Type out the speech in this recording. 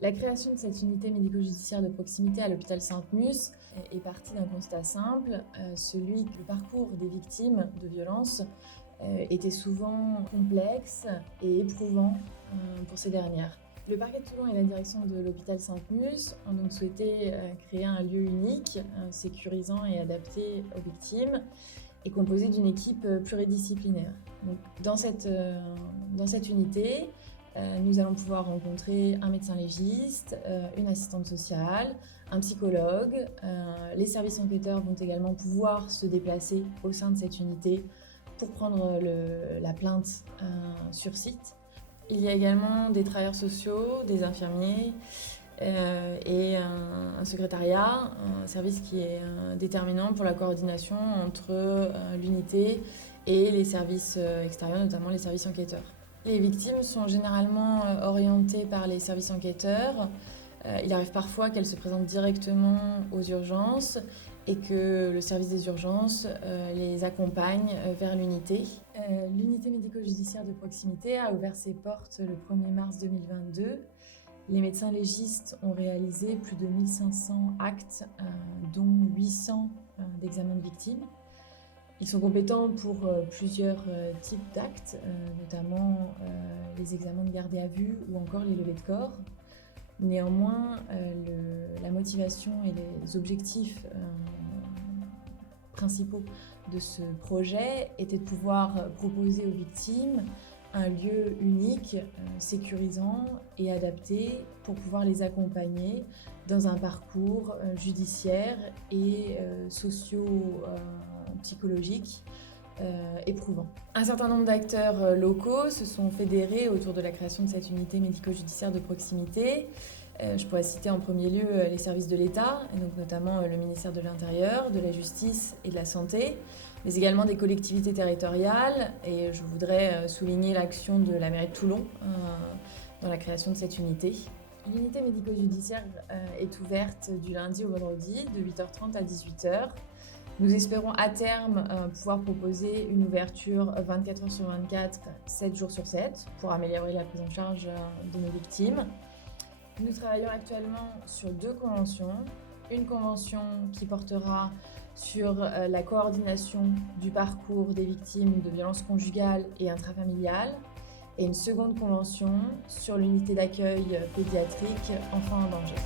La création de cette unité médico-judiciaire de proximité à l'hôpital Sainte-Musse est partie d'un constat simple, celui que le parcours des victimes de violences était souvent complexe et éprouvant pour ces dernières. Le parquet de Toulon et la direction de l'hôpital Sainte-Musse ont donc souhaité créer un lieu unique, sécurisant et adapté aux victimes, et composé d'une équipe pluridisciplinaire. Donc, dans cette unité, nous allons pouvoir rencontrer un médecin légiste, une assistante sociale, un psychologue. Les services enquêteurs vont également pouvoir se déplacer au sein de cette unité pour prendre la plainte sur site. Il y a également des travailleurs sociaux, des infirmiers et un secrétariat, un service qui est déterminant pour la coordination entre l'unité et les services extérieurs, notamment les services enquêteurs. Les victimes sont généralement orientées par les services enquêteurs. Il arrive parfois qu'elles se présentent directement aux urgences et que le service des urgences les accompagne vers l'unité. L'unité médico-judiciaire de proximité a ouvert ses portes le 1er mars 2022. Les médecins légistes ont réalisé plus de 1500 actes, dont 800 d'examens de victimes. Ils sont compétents pour plusieurs types d'actes, notamment les examens de garde à vue ou encore les levées de corps. Néanmoins, la motivation et les objectifs principaux de ce projet étaient de pouvoir proposer aux victimes un lieu unique, sécurisant et adapté pour pouvoir les accompagner dans un parcours judiciaire et socio-psychologique éprouvant. Un certain nombre d'acteurs locaux se sont fédérés autour de la création de cette unité médico-judiciaire de proximité. Je pourrais citer en premier lieu les services de l'État, et donc notamment le ministère de l'Intérieur, de la Justice et de la Santé, mais également des collectivités territoriales. Et je voudrais souligner l'action de la mairie de Toulon dans la création de cette unité. L'unité médico-judiciaire est ouverte du lundi au vendredi de 8h30 à 18h. Nous espérons à terme pouvoir proposer une ouverture 24h sur 24, 7 jours sur 7, pour améliorer la prise en charge de nos victimes. Nous travaillons actuellement sur 2 conventions. Une convention qui portera sur la coordination du parcours des victimes de violences conjugales et intrafamiliales, et une seconde convention sur l'unité d'accueil pédiatrique enfants en danger.